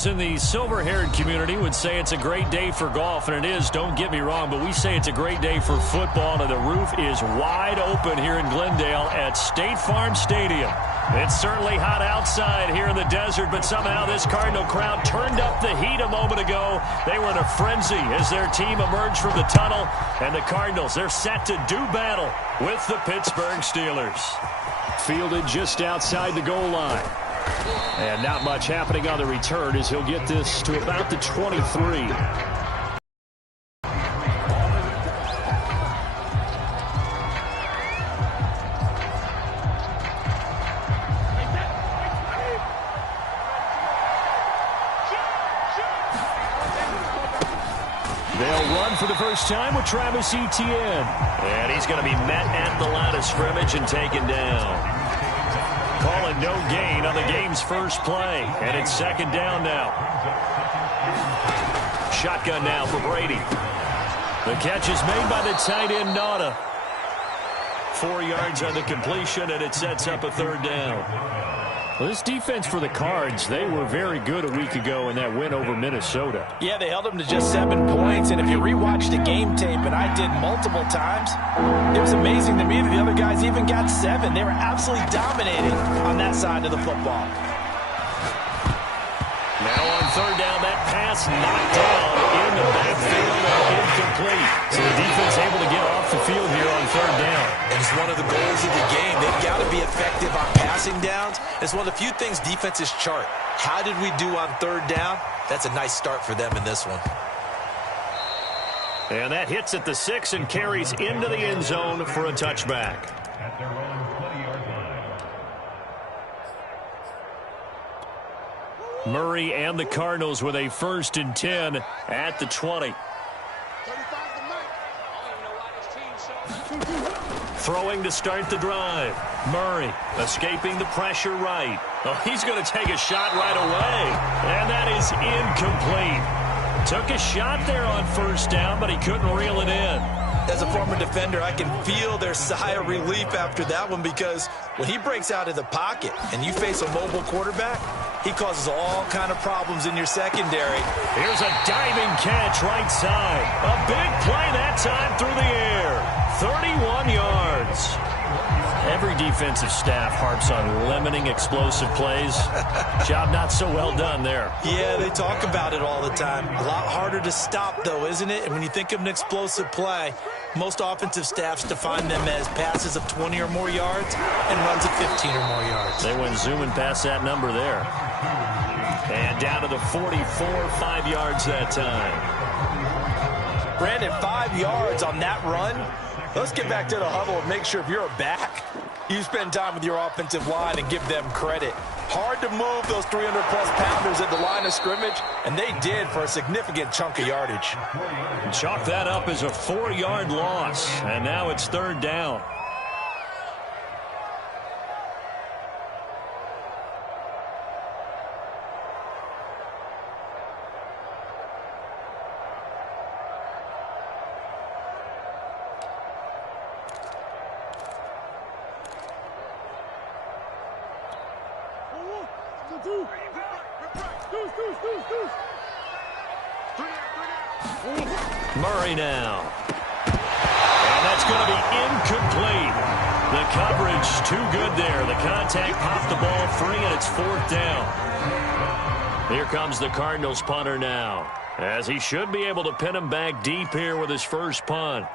Those in the silver-haired community would say it's a great day for golf, and it is, don't get me wrong, but we say it's a great day for football, and the roof is wide open here in Glendale at State Farm Stadium. It's certainly hot outside here in the desert, but somehow this Cardinal crowd turned up the heat a moment ago. They were in a frenzy as their team emerged from the tunnel, and the Cardinals, they're set to do battle with the Pittsburgh Steelers. Fielded just outside the goal line. And not much happening on the return as he'll get this to about the 23. They'll run for the first time with Travis Etienne. And he's going to be met at the line of scrimmage and taken down. Calling no gain on the game's first play. And it's second down now. Shotgun now for Brady. The catch is made by the tight end, Nauta. 4 yards on the completion, and it sets up a third down. Well, this defense for the Cards, they were very good a week ago in that win over Minnesota. Yeah, they held them to just 7 points, and if you rewatch the game tape, and I did multiple times, it was amazing to me that the other guys even got 7. They were absolutely dominating on that side of the football. Now on third down, that pass knocked down in the backfield and incomplete. So the defense able to get off the field here on third down. And it's one of the goals of the game. They've got to be effective on passing downs. It's one of the few things defenses chart. How did we do on third down? That's a nice start for them in this one. And that hits at the 6 and carries into the end zone for a touchback. Murray and the Cardinals with a 1st and 10 at the 20. Throwing to start the drive. Murray escaping the pressure right. Oh, he's going to take a shot right away. And that is incomplete. Took a shot there on first down, but he couldn't reel it in. As a former defender, I can feel their sigh of relief after that one, because when he breaks out of the pocket and you face a mobile quarterback, he causes all kind of problems in your secondary. Here's a diving catch right side. A big play that time through the air. 31 yards. Every defensive staff harps on limiting explosive plays. Job not so well done there. Yeah, they talk about it all the time. A lot harder to stop, though, isn't it? And when you think of an explosive play, most offensive staffs define them as passes of 20 or more yards and runs of 15 or more yards. They went zooming past that number there. And down to the 44, 5 yards that time. Brandon, 5 yards on that run. Let's get back to the huddle and make sure if you're a back, you spend time with your offensive line and give them credit. Hard to move those 300-plus pounders at the line of scrimmage, and they did for a significant chunk of yardage. Chalk that up as a 4-yard loss, and now it's third down. Murray now. And that's going to be incomplete. The coverage too good there. The contact popped the ball free, and it's 4th down. Here comes the Cardinals punter now, as he should be able to pin him back deep here with his first punt.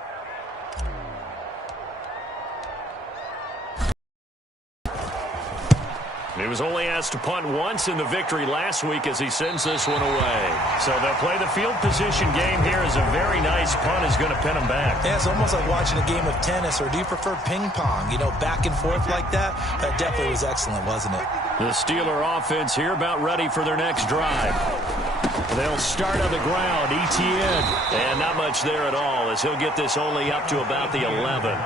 He was only asked to punt once in the victory last week as he sends this one away. So they'll play the field position game here as a very nice punt is going to pin him back. Yeah, it's almost like watching a game of tennis, or do you prefer ping pong? You know, back and forth like that? That definitely was excellent, wasn't it? The Steeler offense here about ready for their next drive. They'll start on the ground. Etienne. And not much there at all as he'll get this only up to about the 11.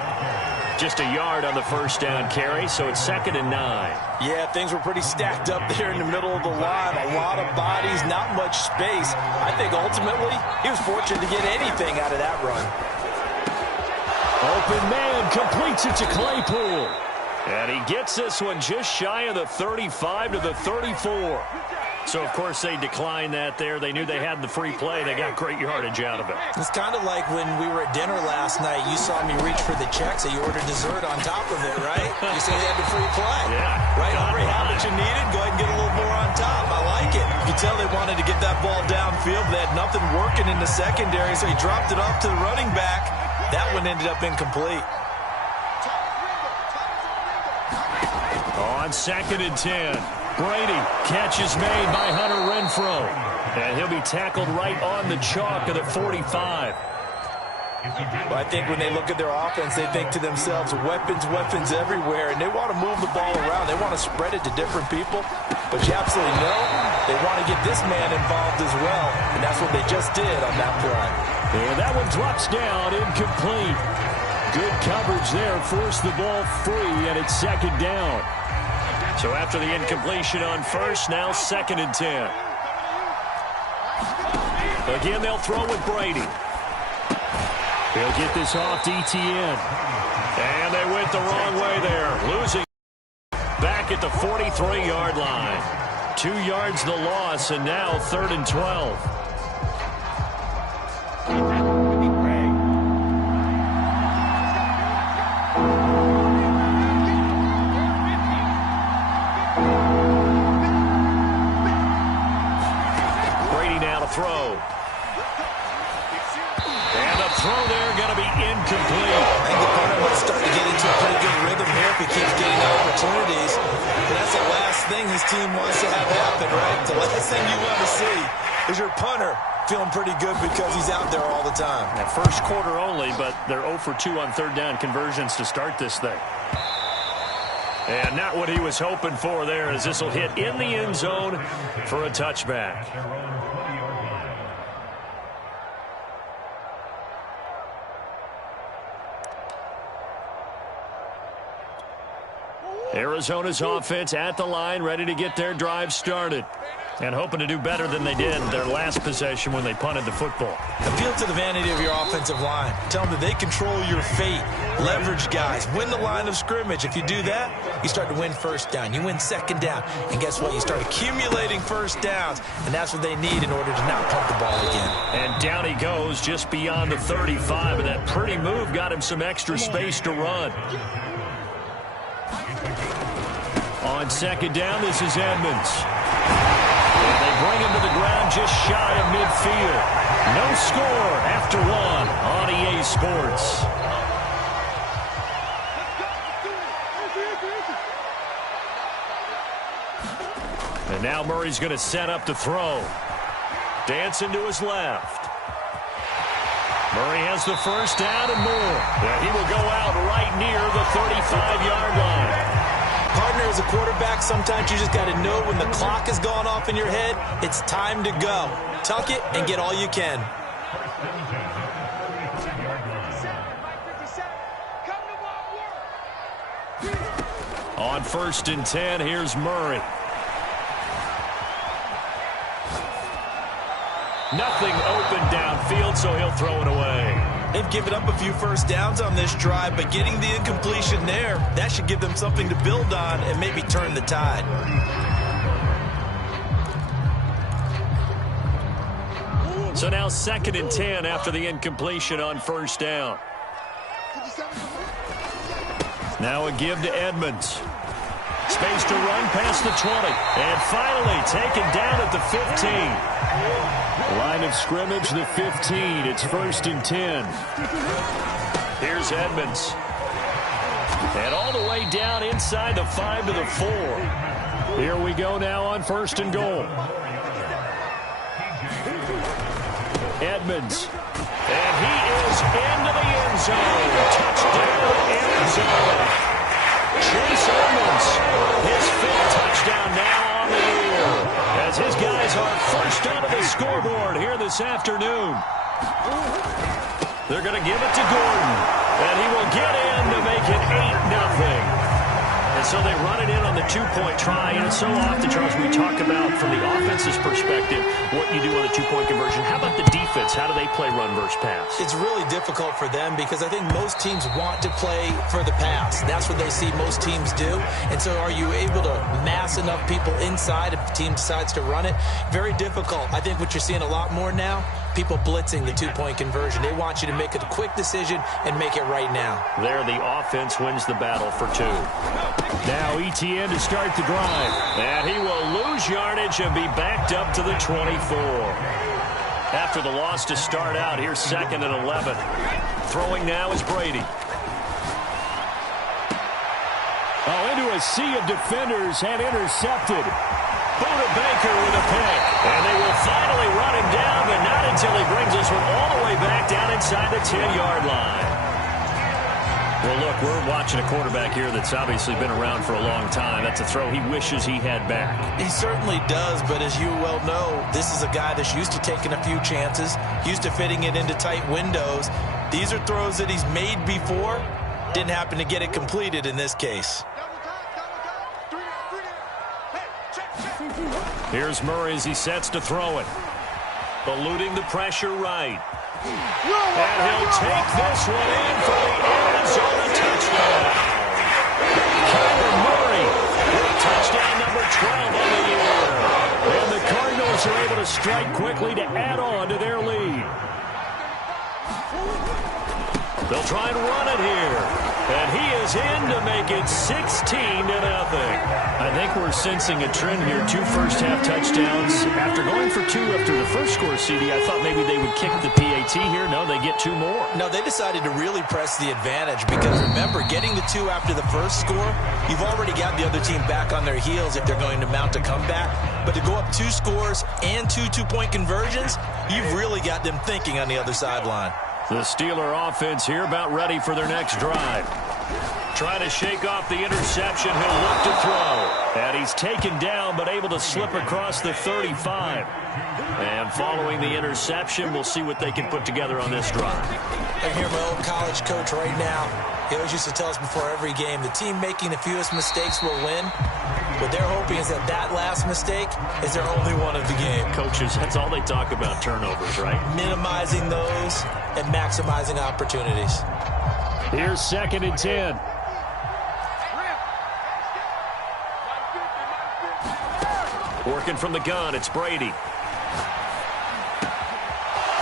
Just a yard on the first down carry, so it's 2nd and 9. Yeah, things were pretty stacked up there in the middle of the line. A lot of bodies, not much space. I think ultimately he was fortunate to get anything out of that run. Open man completes it to Claypool. And he gets this one just shy of the 35 to the 34. So, of course, they declined that there. They knew they had the free play. They got great yardage out of it. It's kind of like when we were at dinner last night. You saw me reach for the check, so you ordered dessert on top of it, right? You said you had the free play. Yeah. Right, Henry, how much you needed? Go ahead and get a little more on top. I like it. You could tell they wanted to get that ball downfield. They had nothing working in the secondary, so he dropped it off to the running back. That one ended up incomplete. On 2nd and 10. Brady, catch is made by Hunter Renfrow. And he'll be tackled right on the chalk of the 45. Well, I think when they look at their offense, they think to themselves, weapons, weapons everywhere, and they want to move the ball around. They want to spread it to different people, but you absolutely know they want to get this man involved as well, and that's what they just did on that play. And that one drops down, incomplete. Good coverage there, forced the ball free, and it's 2nd down. So after the incompletion on 1st, now 2nd and 10. Again, they'll throw with Brady. He'll get this off to ETN. And they went the wrong way there, losing back at the 43-yard line. 2 yards the loss, and now 3rd and 12. Throw. And the throw there going to be incomplete. I think the punter might start to get into a pretty good rhythm here if he keeps getting opportunities. But that's the last thing his team wants to have happen, right? The last thing you want to see is your punter feeling pretty good because he's out there all the time. That first quarter only, but they're 0 for 2 on 3rd down conversions to start this thing. And not what he was hoping for there, as this will hit in the end zone for a touchback. Arizona's offense at the line, ready to get their drive started. And hoping to do better than they did their last possession when they punted the football. Appeal to the vanity of your offensive line. Tell them that they control your fate. Leverage guys. Win the line of scrimmage. If you do that, you start to win 1st down. You win 2nd down. And guess what? You start accumulating 1st downs. And that's what they need in order to not pump the ball again. And down he goes just beyond the 35. And that pretty move got him some extra space to run. On 2nd down, this is Edmonds. And they bring him to the ground just shy of midfield. No score after 1 on EA Sports. And now Murray's going to set up to throw. Dancing to his left. Murray has the 1st down and more. And he will go out right near the 35-yard line. Partner, as a quarterback, sometimes you just got to know when the clock has gone off in your head, it's time to go. Tuck it and get all you can. On 1st and 10, here's Murray. Nothing open downfield, so he'll throw it away. They've given up a few 1st downs on this drive, but getting the incompletion there, that should give them something to build on and maybe turn the tide. So now 2nd and 10 after the incompletion on 1st down. Now a give to Edmonds. Space to run past the 20. And finally taken down at the 15. Line of scrimmage, the 15. It's 1st and 10. Here's Edmonds. And all the way down inside the 5 to the 4. Here we go now on 1st and goal. Edmonds. And he is into the end zone. Touchdown, Arizona. Chase Edmonds, his 5th touchdown now on the year, as his guys are first onto the scoreboard here this afternoon. They're going to give it to Gordon, and he will get in to make it 8-0. And so they run it in on the 2-point try, and so often, Charles, we talk about from the offense's perspective what you do on the 2-point conversion. How about the defense? defense, how do they play run versus pass? It's really difficult for them because I think most teams want to play for the pass. That's what they see most teams do. And so are you able to mass enough people inside if the team decides to run it? Very difficult. I think what you're seeing a lot more now, people blitzing the two-point conversion. They want you to make a quick decision and make it right now. There, the offense wins the battle for 2. Now Etienne to start the drive. And he will lose yardage and be backed up to the 24. After the loss to start out, here's 2nd and 11. Throwing now is Brady. Oh, into a sea of defenders and intercepted. Buda Baker with a pick. And they will finally run him down, but not until he brings this one all the way back down inside the 10-yard line. Well, look, we're watching a quarterback here that's obviously been around for a long time. That's a throw he wishes he had back. He certainly does, but as you well know, this is a guy that's used to taking a few chances, used to fitting it into tight windows. These are throws that he's made before. Didn't happen to get it completed in this case. Here's Murray as he sets to throw it. Eluding the pressure right. And he'll take this one in for the Arizona touchdown. Kyler Murray with touchdown number 12 on the year. And the Cardinals are able to strike quickly to add on to their lead. They'll try and run it here. And he is in to make it 16-0. I think we're sensing a trend here. 2 first-half touchdowns. After going for 2 after the first score, CD, I thought maybe they would kick the PAT here. No, they get 2 more. No, they decided to really press the advantage because, remember, getting the 2 after the first score, you've already got the other team back on their heels if they're going to mount a comeback. But to go up 2 scores and 2 two-point conversions, you've really got them thinking on the other sideline. The Steeler offense here about ready for their next drive. Trying to shake off the interception. He'll look to throw. And he's taken down but able to slip across the 35. And following the interception, we'll see what they can put together on this drive. I hear my old college coach right now. He always used to tell us before every game, the team making the fewest mistakes will win. What they're hoping is that that last mistake is their only one of the game. Coaches, that's all they talk about, turnovers, right? Minimizing those and maximizing opportunities. Here's 2nd and 10. Working from the gun, it's Brady.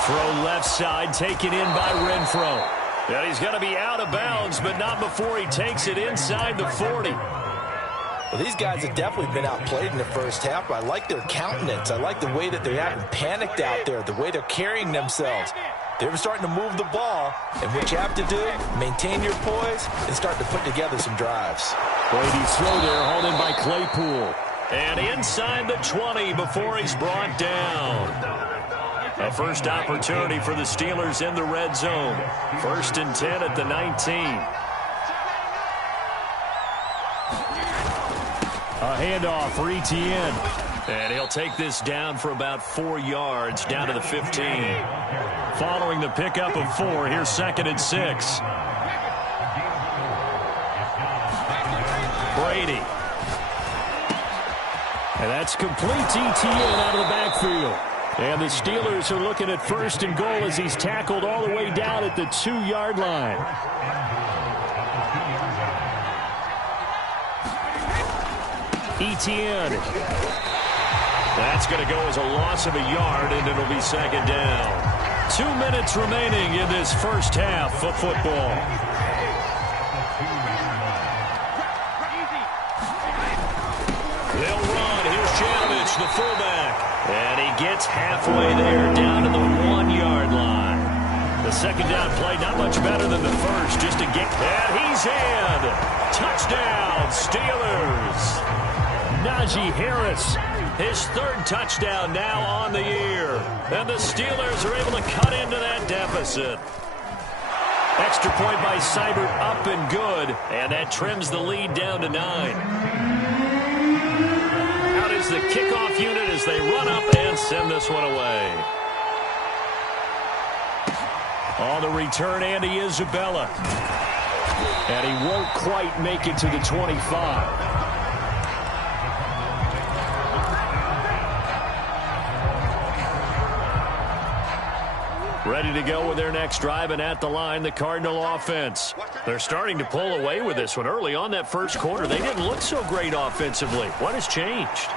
Throw left side, taken in by Renfro. And he's going to be out of bounds, but not before he takes it inside the 40. Well, these guys have definitely been outplayed in the first half, but I like their countenance. I like the way that they're acting panicked out there, the way they're carrying themselves. They're starting to move the ball, and what you have to do, maintain your poise and start to put together some drives. Brady's throw there, hauled in by Claypool. And inside the 20 before he's brought down. A first opportunity for the Steelers in the red zone. 1st and 10 at the 19. A handoff for Etienne. And he'll take this down for about 4 yards, down to the 15. Following the pickup of 4, here's 2nd and 6. Brady. And that's complete to Etienne out of the backfield. And the Steelers are looking at 1st and goal as he's tackled all the way down at the 2-yard line. Etienne. That's going to go as a loss of a yard, and it'll be 2nd down. 2 minutes remaining in this first half of football. They'll run. Here's Janovich, the fullback. And he gets halfway there, down to the 1-yard line. The 2nd down play, not much better than the first, just a get. And he's in. Touchdown, Steelers. Najee Harris. His 3rd touchdown now on the year. And the Steelers are able to cut into that deficit. Extra point by Seibert, up and good. And that trims the lead down to 9. Out is the kickoff unit as they run up and send this one away. On the return, Andy Isabella. And he won't quite make it to the 25. Ready to go with their next drive, and at the line, the Cardinal offense. They're starting to pull away with this one. Early on that first quarter, they didn't look so great offensively. What has changed?